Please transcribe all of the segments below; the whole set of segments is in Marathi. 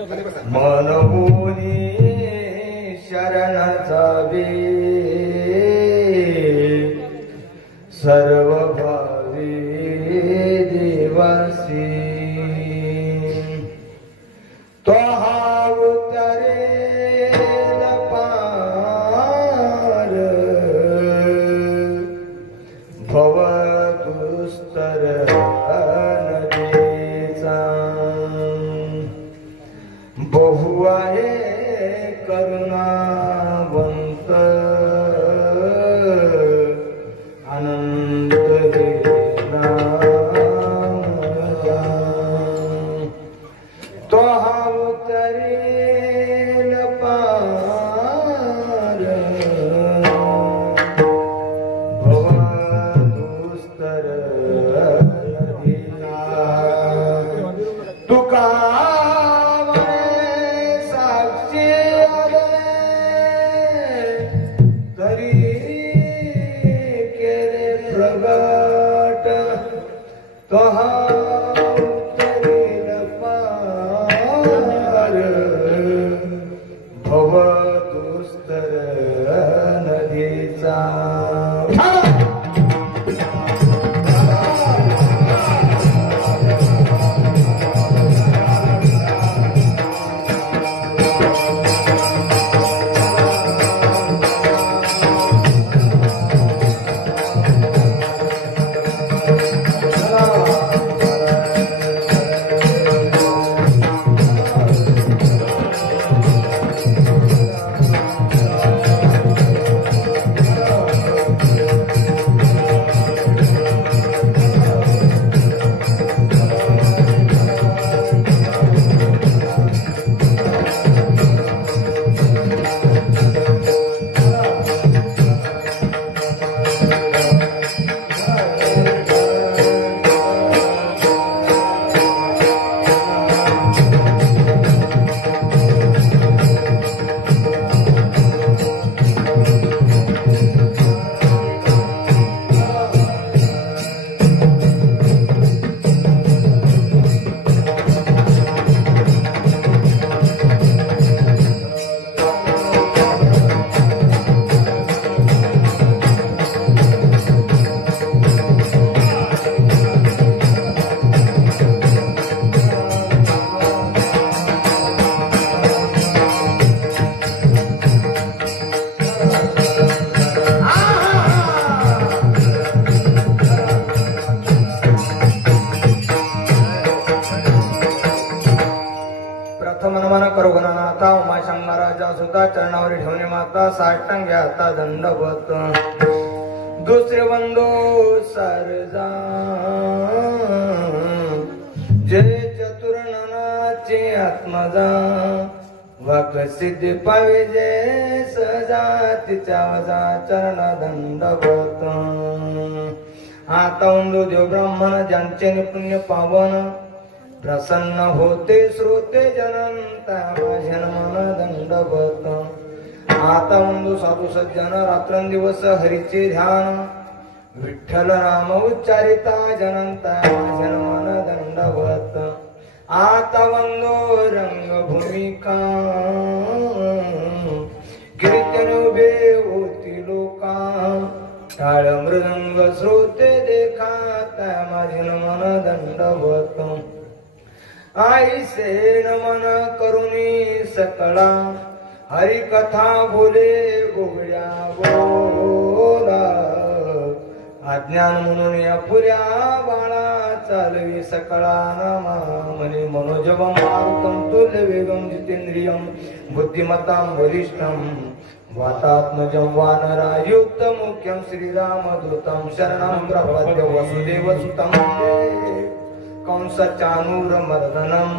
मनमुनी शरण जावे सर्व भावी देवासी तो हा उतरेल पार भव दुस्तर नदीचा बहु आहे करुणावंत आनंद देना तो हा उतरेल पार भव दुस्तर नदीचा तुका भव दुस्तर नदीचा चरणावर ठेवणे माता साष्टांग आता दंडवत दुसरे वंदो सरजा जय चतुर्णनाचे आत्मजा वाक सिद्धी पावे जय सजा तिच्या वजा चरण दंडवत आता वंदो देव ब्राह्मण ज्यांचे निपुण्य पावन प्रसन्न होते श्रोते जनंता मन दंडवत आता वंदो साधू सज्जन रात्रंदिवस हरीचे ध्यान विठ्ठल नाम उच्चारिता जनंता मन दंडवत आता वंदो रंगभूमिका कीर्तन उभे होती लोका टाळ मृदंग श्रोते देखा त्या माझे मन दंडवत आई से नमन करुणी सकळा हरि कथा बोले गोगड्या बोला अज्ञान म्हणून या पुऱ्या बाळा चालवी सकळा नामा मनी मनोजवम मारुतम तुल्य वेगम जितेंद्रियम बुद्धिमतां वरिष्ठम वातात्मजं वानरायुक्तं मुख्यं श्रीरामदूतं शरणं प्रपद्य वसुदेवसुतं कंसचाणूरमर्दनं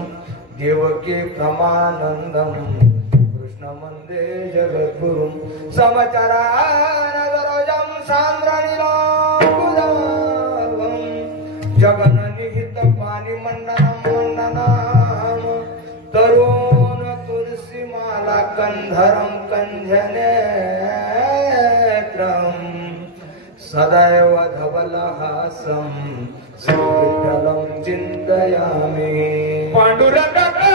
देवकी प्रमानन्दं कृष्णमन्दे जगद्गुरुं समचरानगरजं सान्द्रनिलाम्बुजावं जगन्निहितपाणिमण्डनं मण्डनं तरुण तुलसीमाला कन्धरं कन्ध्यनेत्रं सदैव धवलहासं श्रीविठ्ठलं चिन्तयामि पाण्डुरङ्गकरुणा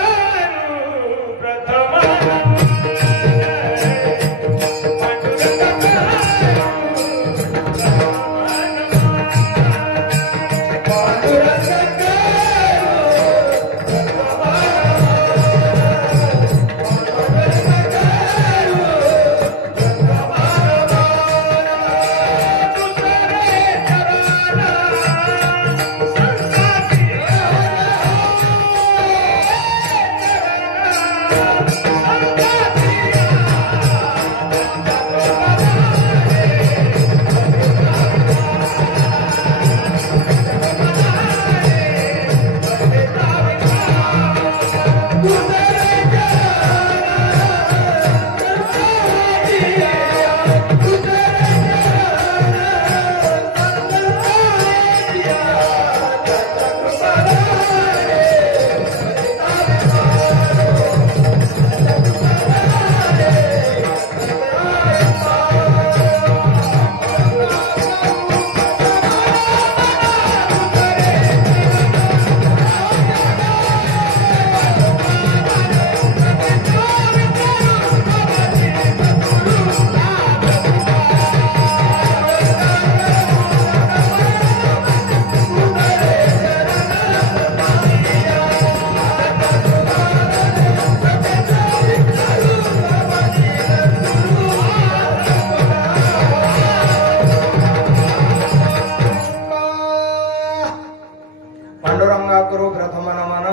पांडुरंगा करू प्रथम नमन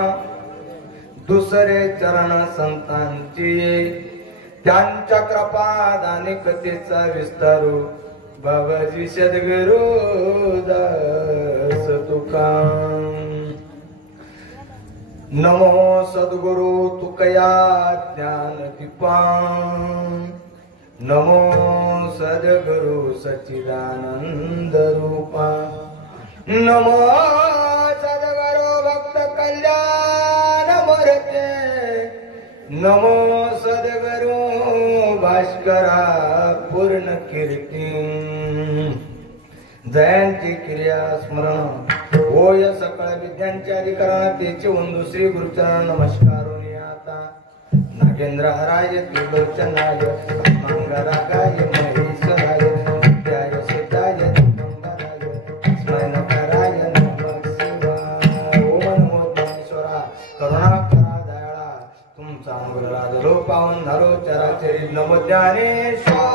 दुसरे चरण संतांची त्यांच्या कृपादानी कथेचा विस्तारू बाबाजी सद्गुरु दास तुका नमो सद्गुरु तुकया ज्ञान दीपा नमो सद्गुरु सच्चिदानंद रूपा नमो सद्गुरु भक्त कल्याण मूर्ते नमो सद्गुरु भास्करा पूर्ण कीर्ती जयंती क्रिया स्मरण होय सकळ विद्यांच्या अधिकरण तेचे वंदू श्री गुरुचरण नमस्कार आता नागेंद्र हराय त्रिलोचनाय मंगरागाय महेश्वराय नित्याय सिद्धाय दिगंबराय स्मरणकराय नमः शिवाय ओम नमो ज्ञानेश्वरा करुणाकरा दयाळा तुमचा अंगुलराजलो पावन धरो चराचरी नमो ज्ञानेश्वरा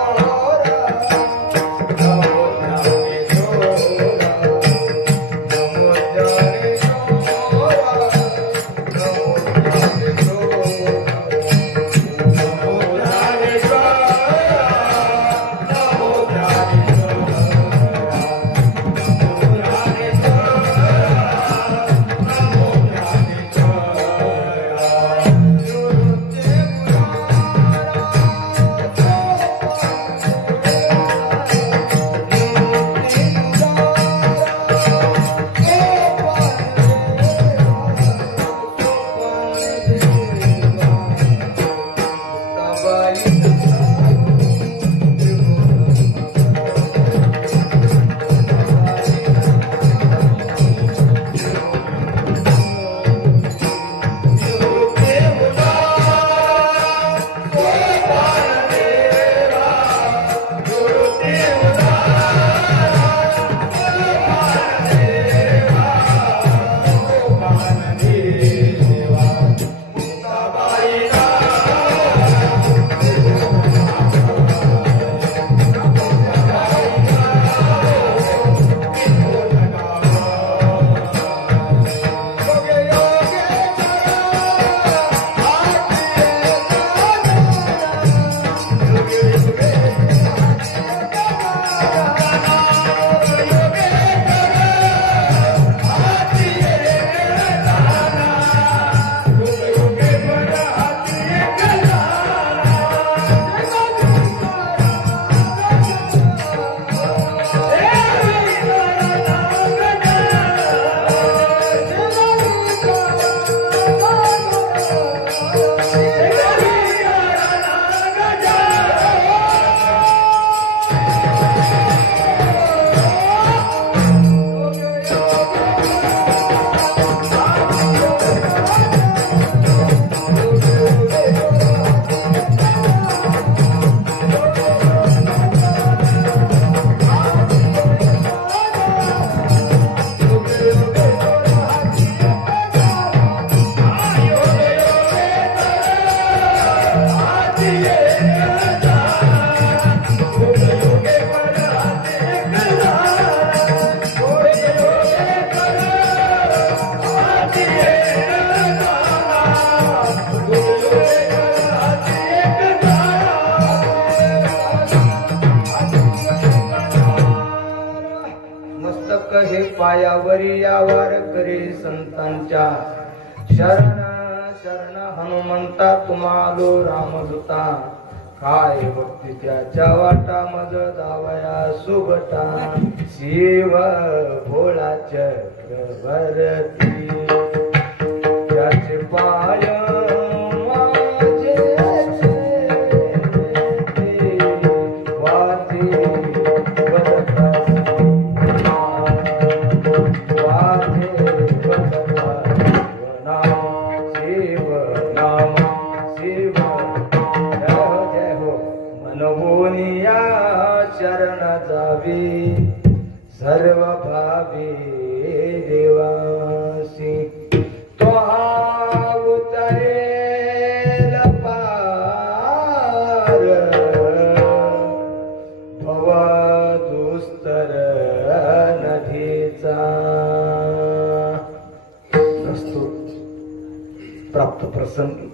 पायावरी यावर करे संतांच्या शरण शरण हनुमंता तुम्हालो रामदूता काय भक्ती त्याच्या वाटा मज जावया सुबटा शिव भोळा चक्रवर्ती त्याचे पाय सर्व भावी देवा असतो प्राप्त प्रसंगी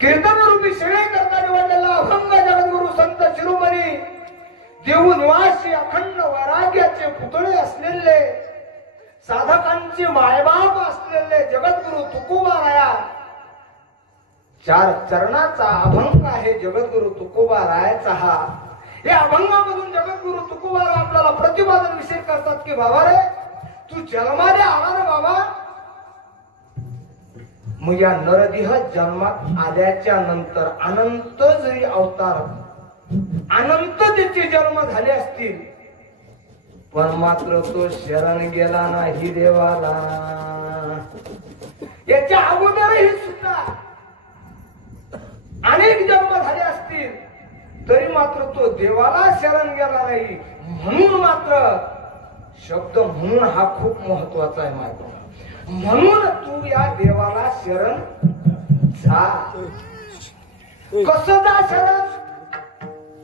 कीर्तन रूपी सेवे करता निवडलेला अभंग जगद्गुरु संत शिरोमणी देऊ निवासी अखंड वैराग्याचे पुतळे असलेले साधकांचे मायबाप असलेले जगद्गुरु तुकोबाराया चार चरणाचा अभंग आहे जगद्गुरु तुकोबारायाचा हा या अभंगामधून जगद्गुरु तुकोबारा आपल्याला प्रतिपादन विषय करतात की बाबा रे तू जन्माने आला ना बाबा मग या नरदेह जन्मात आल्याच्या नंतर अनंत जरी अवतार अनंत त्याचे जन्म झाले असतील पण मात्र तो शरण गेला नाही देवाला याच्या अगोदरही सुद्धा अनेक जन्म झाले असतील तरी मात्र तो देवाला शरण गेला नाही म्हणून मात्र शब्द म्हणून हा खूप महत्वाचा आहे माझा म्हणून तू या देवाला शरण जा कसं जा शरण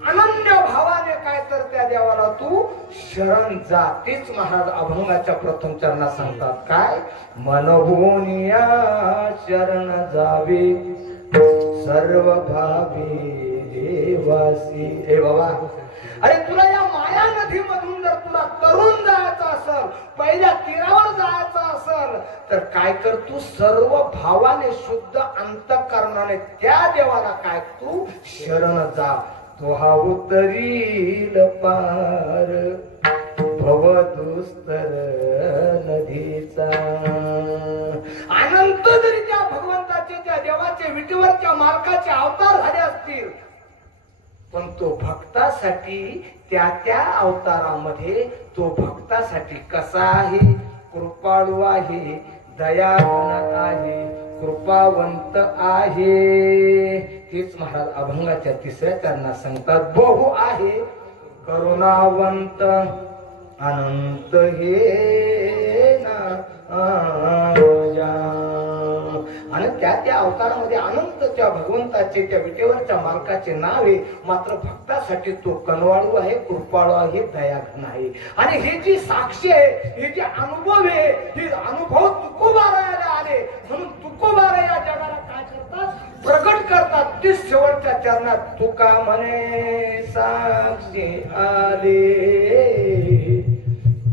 अनन्य भावाने काय तर त्या देवाला तू शरण जा तेच महाराज अभंगाच्या प्रथम चरणात सांगतात काय मनभूनिया शरण जावे सर्व भावी देवासी हे बाबा अरे तुला या माया नदीमधून जर तुला तरुण जायचं असेल पहिल्या तीरावर जायचं असेल तर काय कर तू सर्व भावाने शुद्ध अंतःकरणाने त्या देवाला काय तू शरण जा तो हा उतरील पार भवदुस्तर नदीचा अनंत जरी त्या भगवंताचे त्या देवाचे विटेवरच्या मालकाचे अवतार झाले असतील पण तो भक्तासाठी त्या त्या अवतारामध्ये तो भक्तासाठी कसा आहे कृपाळू आहे दयावान आहे कृपावंत आहे तेच महाराज अभंगाच्या तिसऱ्या चरणात सांगतात बहु आहे करुणावंत अनंत हे ना आणि त्या त्या अवतारामध्ये अनंत त्या भगवंताचे त्या विटेवरच्या मालकाचे नाव आहे मात्र भक्तासाठी तो कनवाळू आहे कृपाळू आहे दयाघन आहे आणि हे जी साक्षी आहे हे जे अनुभव आहे हे अनुभव तुकोबारायाला आले म्हणून तुकोबारा या जगाला काय करतात प्रगट करतात ते शेवटच्या चरणात तुका म्हणे साक्षी आले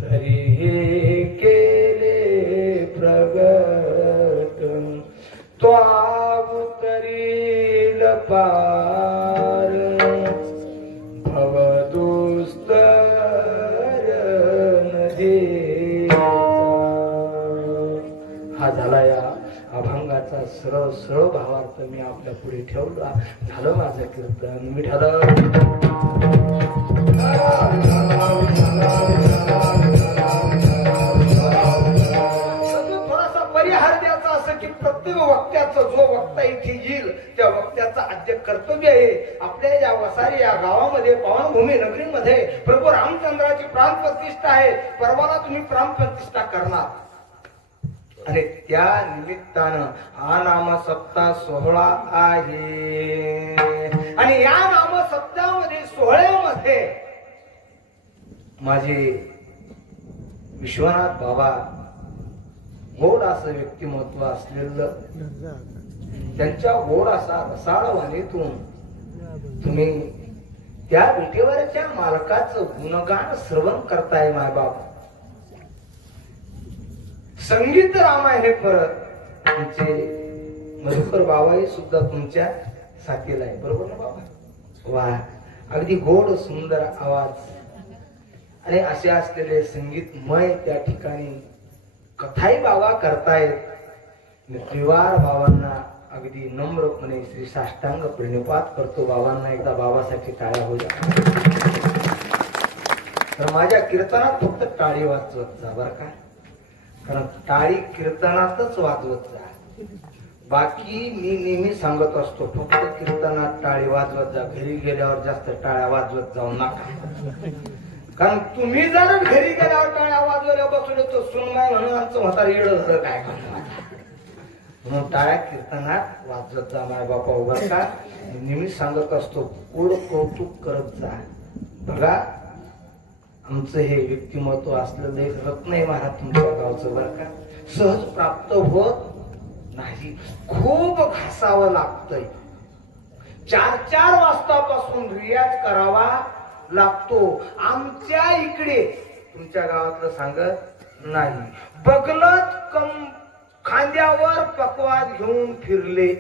तरी हे केले प्रगट तो उतरील पार भवदुस्तर नदीचा हा झाला या अभंगाचा सरळ सरळ भावार्थ मी आपल्या पुढे ठेवला झालं माझं कीर्तन विठ्ठल प्रत्येक वक्त्याचा जो वक्ता इथे येईल त्या वक्त्याचं आद्य कर्तव्य आहे आपल्या या वसारी या गावामध्ये पावनभूमी नगरीमध्ये प्रभू रामचंद्राची प्राण प्रतिष्ठा आहे परवाला तुम्ही प्राण प्रतिष्ठा करणार आणि त्या निमित्तानं हा नाम सप्ताह सोहळा आहे आणि या नाम सप्ताहामध्ये सोहळ्यामध्ये माझे विश्वनाथ बाबा गोड असं व्यक्तिमत्व असलेलं त्यांच्या गोड असा रसाळ वाणीतून तुम्ही त्या विटेवरच्या मालकाचं गुणगान श्रवण करताय माय बाप संगीत रामाय हे परत तुमचे मधुकर बाबाही सुद्धा तुमच्या साथीला आहे बरोबर ना बाबा वा अगदी गोड सुंदर आवाज आणि असे असलेले संगीतमय त्या ठिकाणी कथाही बाबा करतायत त्रिवार बाबांना अगदी नम्रपणे श्री साष्टांग प्रणिपात करतो बाबांना एकदा बाबासाठी टाळ्या हो द्या तर माझ्या कीर्तनात फक्त टाळी वाजवत जा बर का कारण टाळी कीर्तनातच वाजवत जा बाकी मी नेहमी सांगत असतो फक्त कीर्तनात टाळी वाजवत जा घरी गेल्यावर जास्त टाळ्या वाजवत जाऊ नका कारण तुम्ही जर घरी गेल्यावर टाळ्या वाजवल्या बसले तर सुनमाय म्हणून आमचं म्हातार येड झालं काय म्हणून टाळ्या कीर्तनात वाजवत जा माय बापा उभा का नेहमी सांगत असतो गोड कौतुक करत जा बघा आमचं हे व्यक्तिमत्व असलेलं एक रत्न आहे महाराज तुमच्या गावचं बरं का सहज प्राप्त होत नाही, खूप घासावं लागतंय. 4-4 वाजतापासून रियाज करावा लागतो. आमच्या इकडे, तुमच्या गावातलं सांगत नाही, बगलत खांद्यावर पकवाज घेऊन फिरले,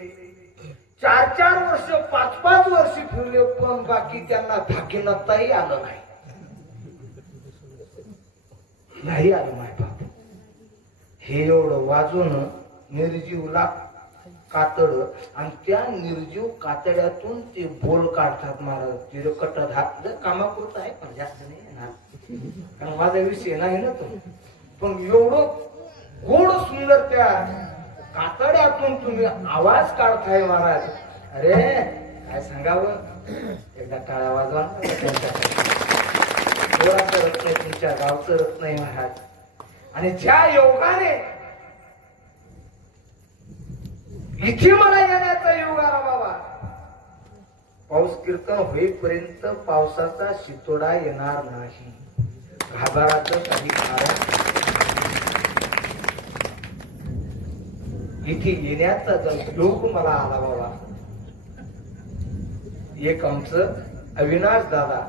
4-4 वर्ष 5-5 वर्ष फिरले, पण बाकी त्यांना भागीनताही आलं नाही आलं. माय बाप, हे एवढं वाजून निर्जीवला कातड, आणि त्या निर्जीव कातड्यातून ते बोल काढतात महाराज. तिथे कट जर कामापुरता आहे, पण जास्त नाही येणार, कारण माझा विषय नाही ना तो. पण एवढं गोड सुंदर त्या कातड्यातून तुम्ही आवाज काढताय महाराज. अरे काय सांगावं, एकदा टाळ्या वाजवा. गोराचं रत्न तुमच्या गावचं रत्न आहे महाराज. आणि ज्या योगाने इथे मला येण्याचा योग आला बाबा, पाऊस कीर्तन होईपर्यंत पावसाचा शितोडा येणार नाही, घाबराचं काही कारण. इथे येण्याचा जर योग मला आला बाबा. एक आमचं अविनाश दादा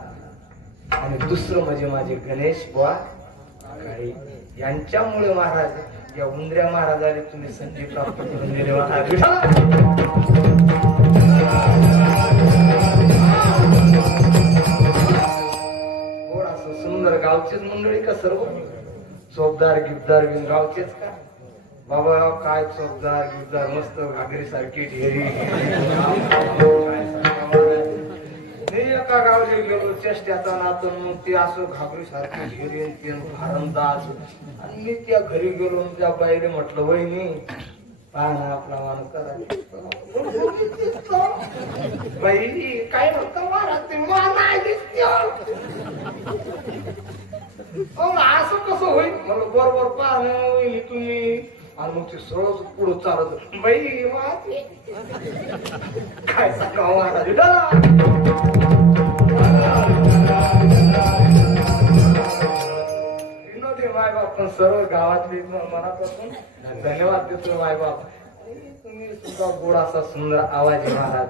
आणि दुसरं म्हणजे माझे गणेश बुवा काळे, यांच्यामुळे महाराज या उंदऱ्या महाराजाने तुम्ही संधी प्राप्त करून दिले महाराज. गोड असं सुंदर गावचीच मंडळी का सर्व? चोपदार गिरदार बिन गावचेच का बाबा? काय चोपदार गिरदार, मस्त घागरी सारखी ढेरी. एका गावले गेलो चेष्ट्याचा नातून, मग ते असं घागरी सारखी ढेरी ते भारंदाज. आणि मी त्या घरी गेलो, त्या बाईने म्हटलं, वहिनी पाहा आपला माणूस करा. बाई काय म्हणतो महाराज, असं कसं होईल? मला बरोबर पाहणं तुम्ही, आणि मग ते सरळ पुढं चालत. बाई काय सांगा महाराज. मायबाप पण सर्व गावातले मनापासून धन्यवाद देतो मायबाप. तुम्ही सुद्धा गोड असा सुंदर आवाज आहे महाराज.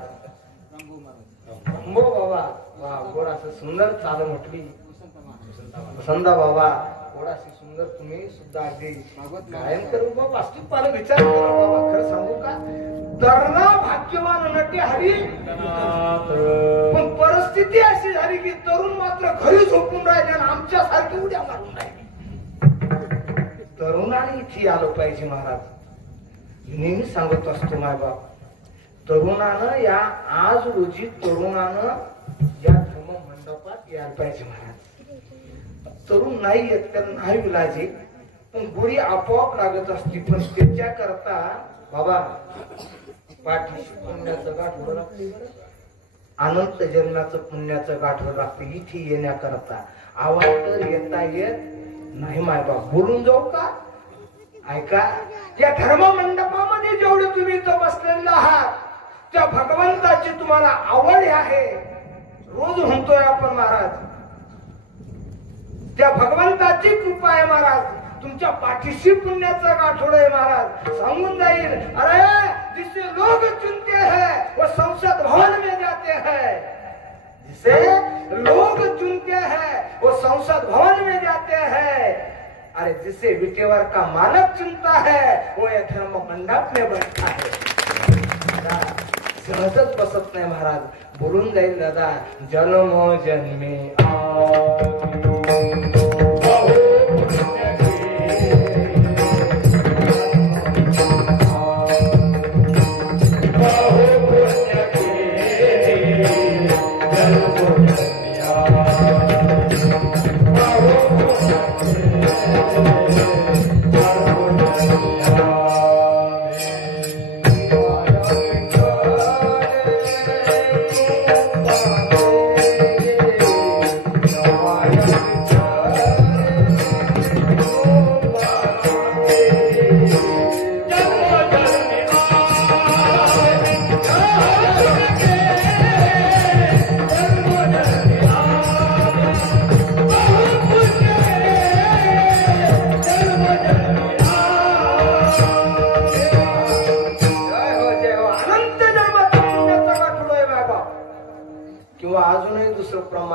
हो बाबा, वा गोड असं सुंदर चाल म्हटली संदा बाबा. गोडाशी सुंदर तुम्ही सुद्धा अगदी कायम करू बाबा. वास्तविक पालन विचार करा बाबा. खरं सांगू का, तरणा भाग्यवान नटे हरी, पण परिस्थिती अशी झाली की तरुण मात्र घरी झोपून राहिले आणि आमच्यासारखी उड्या मारून राहिले. तरुणाने इथे आलं पाहिजे महाराज. नेहमी सांगत असतो मायबाप, तरुणानं या आज रोजी तरुणानं या धर्म मंडपात यायला पाहिजे महाराज. तरुण नाही येत तर नाही विलाजे, पण गोडी आपोआप लागत असते. पण त्याच्या करता बाबा पाठीशी पुण्याचं गाठोडं लागते, अनंत जन्माचं पुण्याचं गाठोडं लागते इथे येण्याकरता. आवाज तर येता येत नाही मायबाप. बोलून जाऊ का? ऐका, या धर्म मंडपामध्ये जेवढे तुम्ही इथं बसलेले आहात, त्या भगवंताची तुम्हाला आवड आहे. रोज म्हणतोय आपण महाराज, त्या भगवंताची कृपा आहे महाराज. तुमच्या पाठीशी पुण्याचा गाठोड आहे महाराज. सांगून जाईल, अरे जिसे लोग चुनते हैं वो संसद भवन में जाते हैं. जिसे लोग चुनते हैं वो संसद भवन में जाते हैं. अरे जिसे विटेवर का मालक चुनता है वो ये धर्म मंडप में बैठता है. सहजच बसत नाही महाराज. बोलून जाईल दादा, जन्म जन्मे Thank you.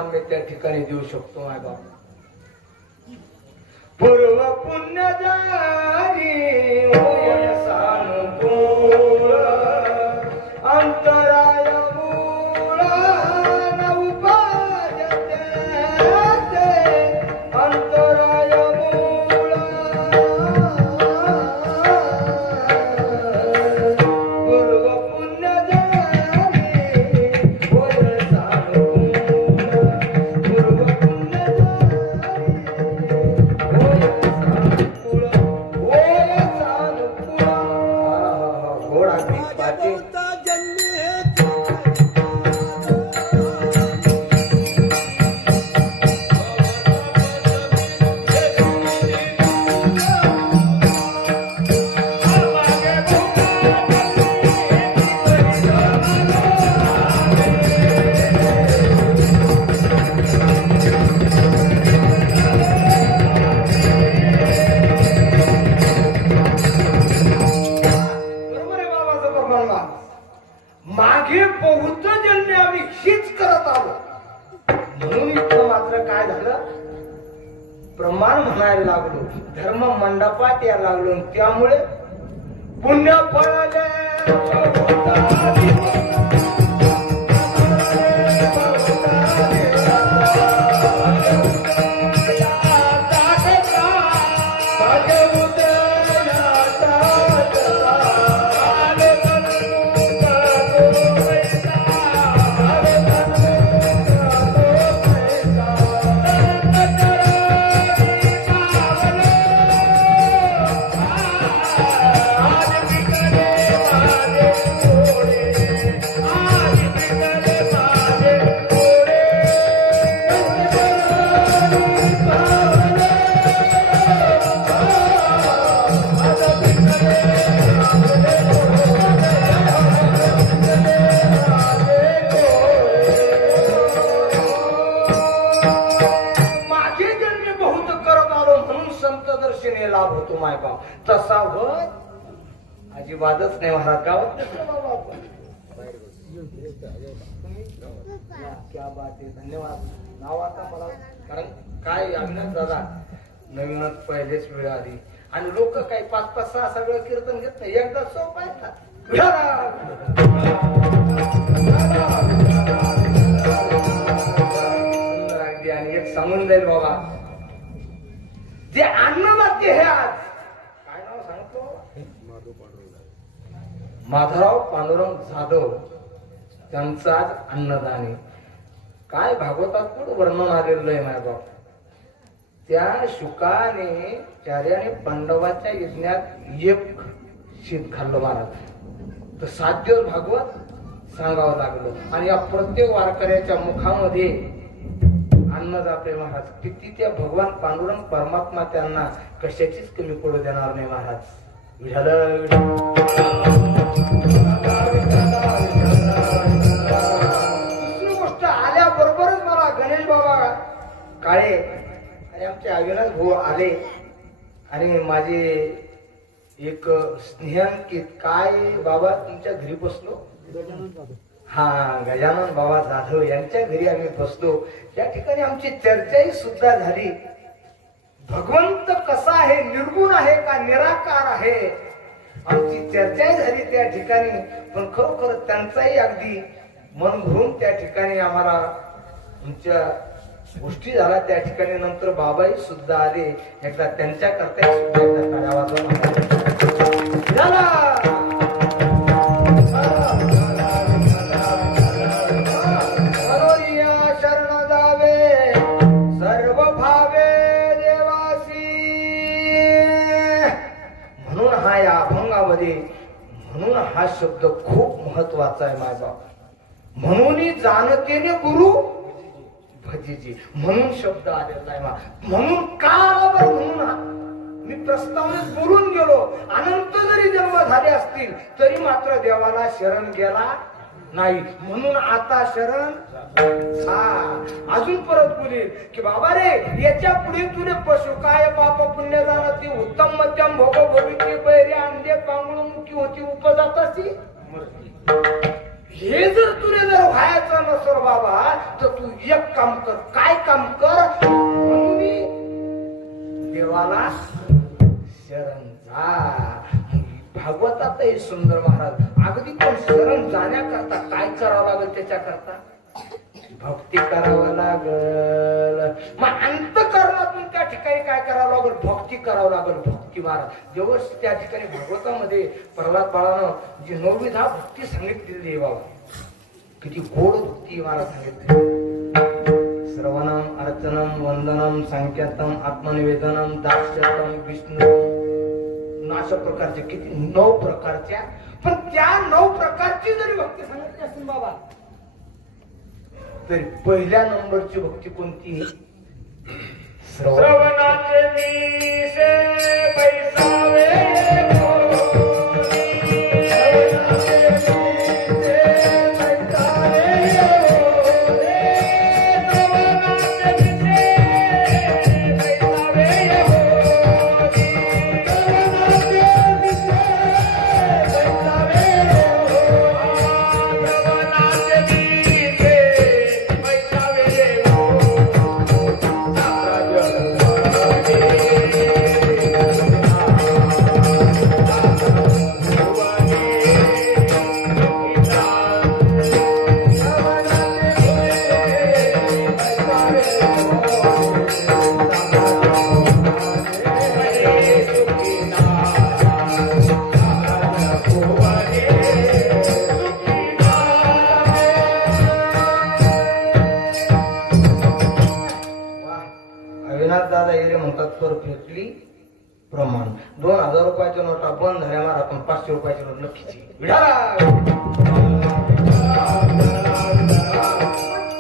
प्रमाण मी त्या ठिकाणी देऊ शकतो माय बाप. पूर्व पुण्य जारी होय सानुकूल अंतराय मूळ नवपाजते अंतराय मूळ पूर्व पुण्य जारी होय सानुकूल पूर्व पुण्य मागे बहुत जन्मे आम्ही हीच करत आहोत म्हणून इथं मात्र काय झालं प्रमाण म्हणायला लागलो धर्म मंडपात यायला लागलो त्यामुळे पुण्य फळले लाभ होतो माय बाप तसा होत अजिबातच नाही महाराज गावात क्या बात आहे धन्यवाद नाव आता मला कारण काय अभिनंद दादा नवीनच पहिलेच वेळ आली आणि लोक काही 5-5 6 सगळं कीर्तन घेत नाही एकदा सोप अगदी आणि एक सांगून जाईल बाबा जे अन्नदाते हे आज काय नाव सांगतो माधवराव पांडुरंग जाधव त्यांचं आज अन्नदानी काय भागवतात पण वर्णन आलेलं आहे माझ्या बाप त्या शुकाने चार्याने पांडवाच्या यज्ञात एक शीत खाल्लं महाराज तर 7 दिवस भागवत सांगावं लागलं आणि या प्रत्येक वारकऱ्याच्या मुखामध्ये अन्न जाते महाराज किती त्या भगवान पांडुरंग परमात्मा त्यांना कशाचीच कमी पडू देणार नाही महाराज दुसरी गोष्ट आल्याबरोबरच मला गणेश बाबा काळे आणि आमचे अविनाश भाऊ आले आणि माझे एक स्नेहांकित काय बाबा तुमच्या घरी बसलो हा गजानन बाबा जाधव यांच्या घरी आम्ही बसलो त्या ठिकाणी आमची चर्चाही सुद्धा झाली भगवंत कसा आहे निर्गुण आहे का निराकार आहे आमची चर्चाही झाली त्या ठिकाणी पण खरोखर त्यांचाही अगदी मन भरून त्या ठिकाणी आम्हाला तुमच्या गोष्टी झाल्या त्या ठिकाणी नंतर बाबाही सुद्धा आले एकदा त्यांच्या करता सुद्धा एकदा टाळ्या म्हणून हा शब्द खूप महत्वाचा आहे माझा म्हणून जाणतेने गुरु भजीजी म्हणून शब्द आलेला आहे म्हणून का म्हणून मी प्रस्तावनेत बोलून गेलो अनंत जरी जन्म झाले असतील तरी मात्र देवाला शरण गेला नाही म्हणून आता शरण अजून परत बोलेल की बाबा रे याच्या पुढे तुले पशु काय पाप पुण्य जाणती उत्तम मध्यम भोग भोगिती बैरे अंडे पांगळू मुखी होती उपजात अशी हे जर तुला जर व्हायचं नसर बाबा तर तू एक काम कर. काय काम कर? म्हणून देवाला शरण जा. भागवतातही सुंदर महाराज अगदी पण शरण जाण्याकरता काय करावं लागेल? त्याच्याकरता भक्ती करावं लागल. मग अंतःकरणातून त्या ठिकाणी काय करावं लागेल? भक्ती करावं लागेल. भक्ती महाराज जेव्हा त्या ठिकाणी भागवतामध्ये प्रल्हाद बाळानं जी 9विधा भक्ती सांगितलेली आहे बाबा, किती गोड भक्ती महाराज सांगितली. श्रवणम अर्चनम वंदनम संकीर्तनम आत्मनिवेदनम दास्यतम विष्णू, अशा प्रकारचे किती 9 प्रकारच्या. पण त्या 9 प्रकारची जरी भक्ती सांगितली असेल बाबा तरी पहिल्या नंबरची भक्ती कोणती? श्रवणाचे दिसे पैसावे परफेक्टली प्रमाण. 2000 रुपयाच्या नोटा बंद झाल्यावर आपण 500 रुपयाची नोट नक्कीच.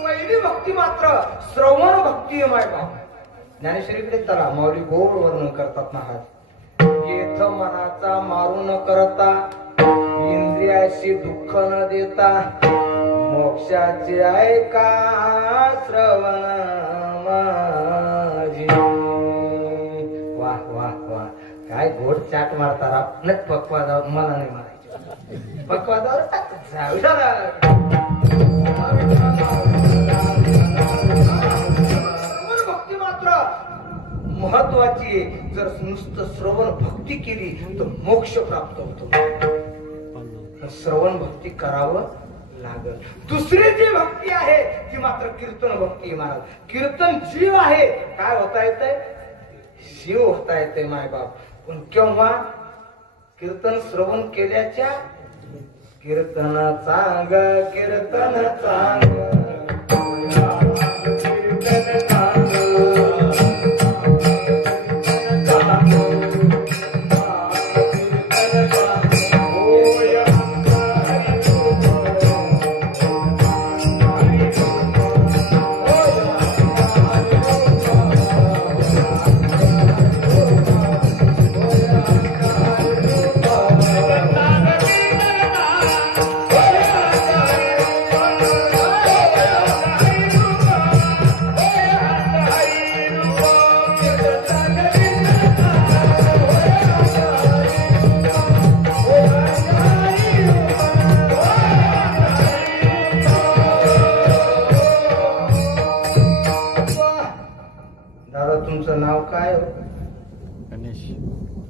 पहिली भक्ती मात्र श्रवण भक्ती आहे माय बाप. ज्ञानेश्वरीकडे चला, माऊली गोड वर्णन करतात महाराज. येथ मनाचा मारू न करता, इंद्रियाशी दुःख न देता, मोक्षाचे ऐका श्रवण माझी. वाह वाह वाह, काय गोड चाट मारतात. न पक्वादावर मला नाही मारायचे, पक्वादावर भक्ती मात्र महत्वाची आहे. जर नुसतं श्रवण भक्ती केली तर मोक्ष प्राप्त होतो. श्रवण भक्ती करावं लागल. दुसरी जी भक्ती आहे ती मात्र कीर्तन भक्ती. महाराज कीर्तन जीव आहे. काय होता येतंय? शिव होता येते माय बाप. पण केव्हा? कीर्तन श्रवण केल्याच्या. कीर्तन चांग, कीर्तन चांग,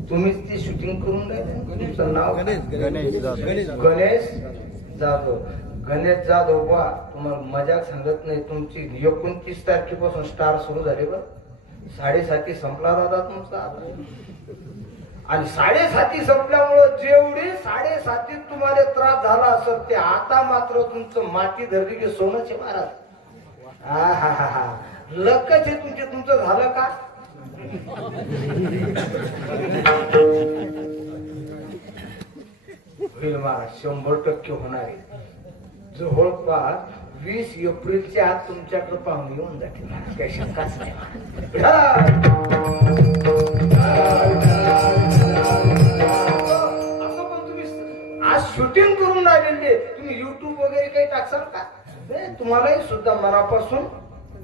तुम्हीच ती शूटिंग करून राहिले. तुमचं नाव गणेश जाधव. गणेश जाधव बा, तुम्हाला मजाक सांगत नाही. तुमची 29 तारखेपासून स्टार सुरू झाले. बरं 7:30 संपला होता तुमचा. आणि 7:30 संपल्यामुळं जेवढी 7:30 तुम्हाला त्रास झाला असेल ते आता मात्र तुमचं माती धरली की सोनचे महाराज. हा हा हा हा, लकच आहे तुमचे. तुमचं झालं का? होईल महाराज, 100% होणार आहे. जवळपास 20 एप्रिलच्या आत तुमच्याकडे पाहुणे येऊन जातील. काही शंकाच नाही. असं पण तुम्ही आज शूटिंग करून राहिलेले, तुम्ही युट्यूब वगैरे काही टाकसाल का? तुम्हालाही सुद्धा मनापासून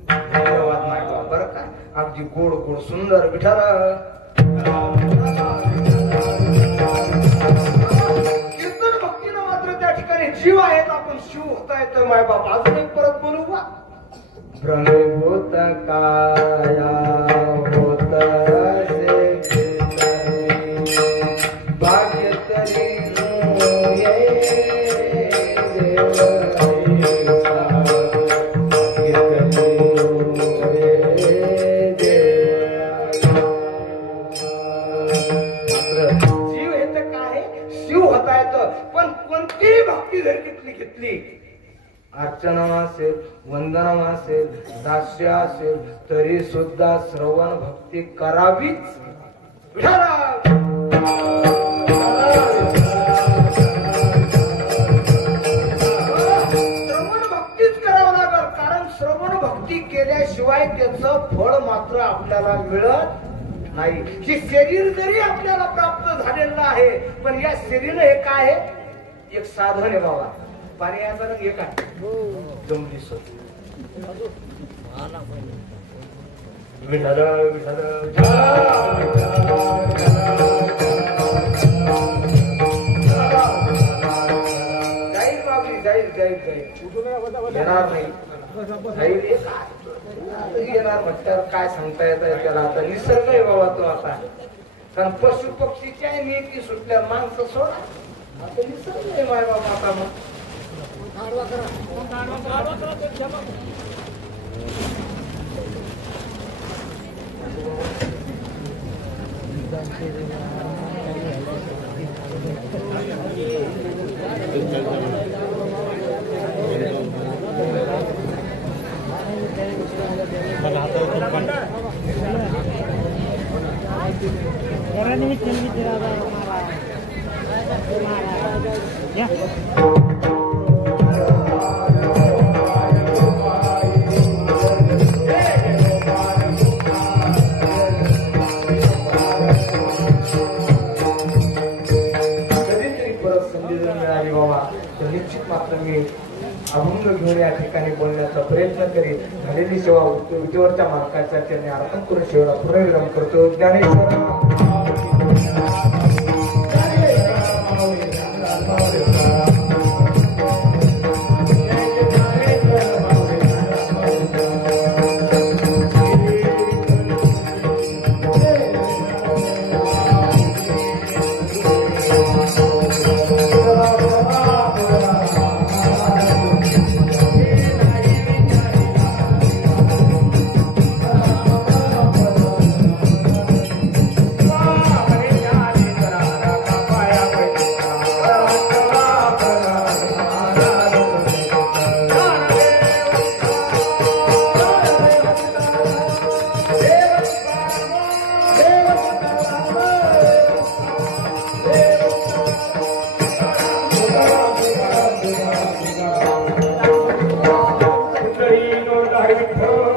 धन्यवाद मायबा. बरं का, अगदी गोड गोड सुंदर विठाला. कीर्तन भक्तीनं मात्र त्या ठिकाणी जीव आहेत आपण शिव होता येतं माय बाप. अजून एक परत बोलू का? प्रणयभूत काया होत भाग्य तरी जीव हे तर काय शिव होता येतं. पण कोणतीही भक्ती जर घेतली अर्चना असेल, वंदना असेल, दास्य असेल, तरी सुद्धा श्रवण भक्ती करावीच. श्रवण भक्तीच करावं लागल. कारण श्रवण भक्ती केल्याशिवाय त्याचं फळ मात्र आपल्याला मिळत नाही. हे शरीर जरी आपल्याला प्राप्त झालेलं आहे, पण या शरीर हे काय आहे? एक साधन आहे बाबा. पर्यायाचा रंग एक आहे जमली सो विठ्ठल विठ्ठल जाईल बाबली जाईल जाईल जाईल येणार नाही. जाईल येणार म्हटल्यावर काय सांगता येत त्याला. आता निसर्ग आहे बाबा तो आता. कारण पशु पक्षीच्या नियती सुटल्या माणसं सोडा. आता निसर्ग आहे माय बाबा. आता मग अभंग घेऊन या ठिकाणी बोलण्याचा प्रयत्न करीत. झालेली सेवा उद्योवरच्या मार्गाच्या त्यांनी अर्पण करून सेवेला पुनर्विराम करतो. ज्ञानेश्वर Hare